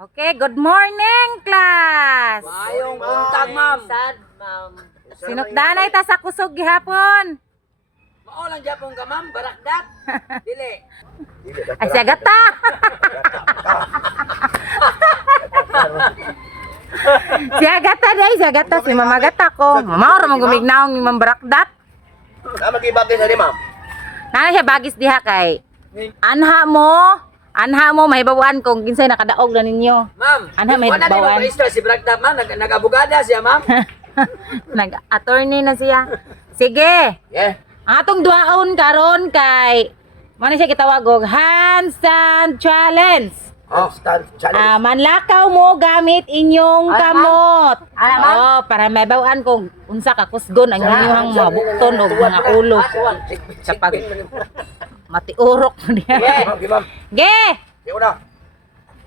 Okay, good morning, class. Mayong buntag, ma'am. Sad, ma'am. Sinukdanay ta sa kusog gihapon. Mao lang gyapon ka, ma'am, barakdat. Dili. Ay, siya gata. Siya gata day, siya gata. Si mama gata ko. Mama, ora mong gumignaong yung mambarakdat. Mag-ibagay sa ni ma'am. Nana siya bagis diha kay. Anha mo, mahibawan kung kinsay nakadaog na ninyo. Ma'am, Ano, may wala din bawan? mag-register si barakdat, ma'am. Nag-abogada siya, ma'am. Nag-attorney na siya. Sige. Yeah. Ang atong duaon karon kay mano siya gitawag og handstand challenge. Oh, stand challenge. Manlakaw mo gamit inyong kamot. Ma'am? Oh, para mabawan kung unsa ka kusgon ang inyong mga bukton o mga ulo sa pag matiurok niya. Ma'am, di ma'am. Ge, Di una.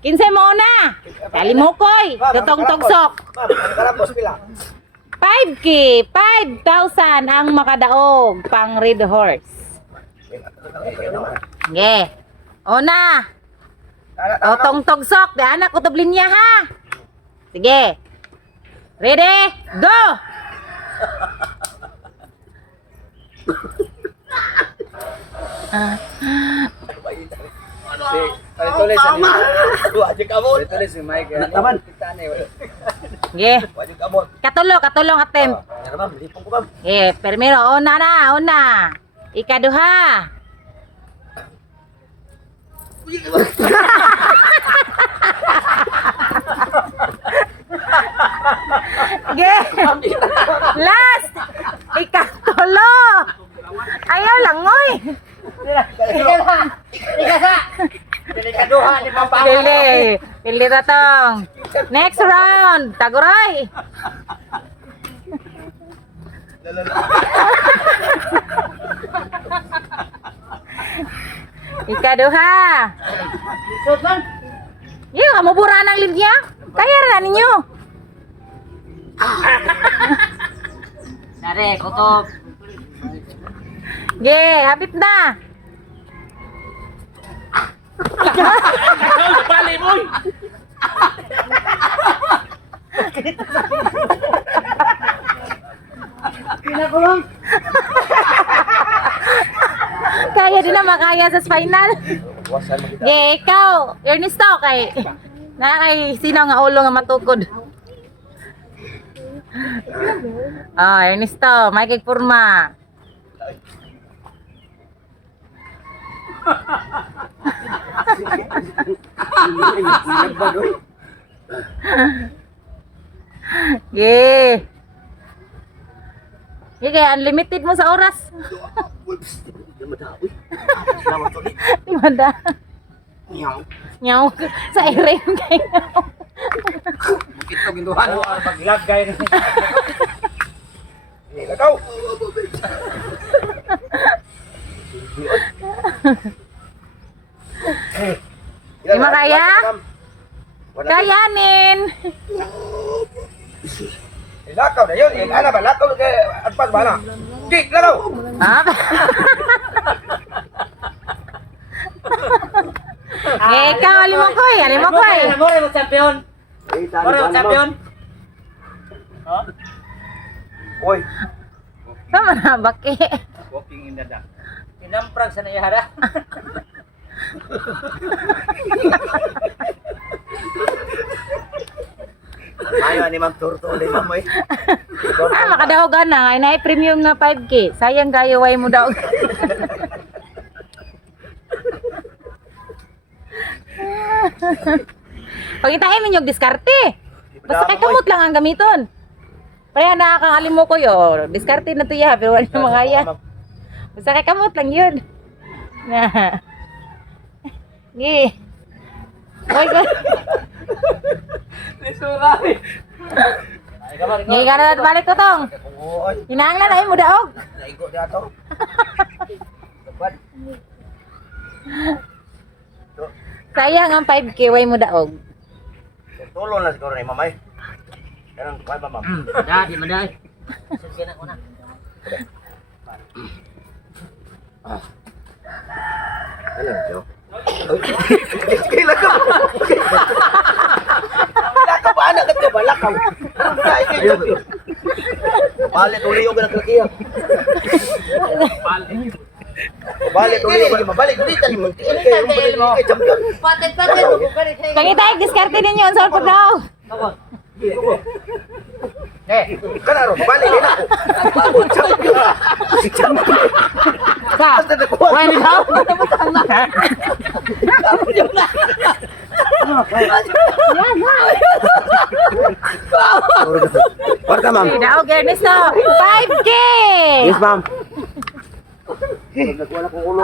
kinsay mo na. Dali mo koy, tutong tugsok. Ma'am, karapos pila. 5K, 5,000 ang makadaog pang red horse. Ge. Una. O tong tugsok, di anak ko tublin niya ha. Sige. Ready? Go. Tulis sa ni. Wajib kamot. Tulis si Mike. Taman. Ge. Wajib kamot. Katulong attempt. Yan ma'am, lipong ko ma'am. Primero, una. Ikaduha. Ge. Last. Ikatulo. Ayaw lang, oy. Delikatuha ni Papa. Pili na tong. Next round. Taguray. Ikaduha. Iyo, kamubura ng linya. Kaya rin ninyo. Sare, kutob. Ge, hapit na. Kaya din na makaya sa final. Wasan mo kita. Ge, ikaw, Ernesto, kay sino nga ulo nga matukod? Ernesto, may kigpurma. Ge. Ge, kaya unlimited mo sa oras. Salamat ulit. Di ba da? Nyaw. Nyaw, sa irin kayo. Bukit to ginduhan. Paglagay na. Lagaw. Di makaya? Kayanin. Lakaw na yun. Ano ba? Lakaw na kaya agpag ba na? Kik, lakaw. Ah. Ikaw, alimong koy. More mo champion. More mo champion. Oy. Sama na, baki. Walking in the dark. Inamprag sa nayara. Ayaw ni Ma'am Turto ulit ma'am eh. Makadahogan na. Ay na premium nga 5K. Sayang kayo, way mo daw. Pagitahin ninyo diskarte. Basta kay kamot lang ang gamiton. Pareha nakakakalim mo ko yun. Diskarte na to ya, pero wala mga kaya. Basta kay kamot lang yun. Na. Gi. Oy, ko. Nisurari. Gi, ka na balik ko tong. Oy. Hinahanglan ay mo daog. Naigo na to. Sayang ang 5K, way mo daog. Tulong na siguro ni mamay. Ganun, kuhay ba ma'am? Dadi, maday. Sige na ko na. Ano yun? Kailan ka? Balik uli yung naglakihan. Balik uli yung mabalik ulit tali mo. Balik mo kay champion. Lagi tayo, diskarte ninyo. Ang saan po daw. Kanaro, balik din ako. Champion. Ka, wala ni daw. Warta ma'am. Daw, Ernesto. 5K! Yes ma'am. Wala kong ulo.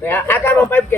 Kaya ka mo 5K.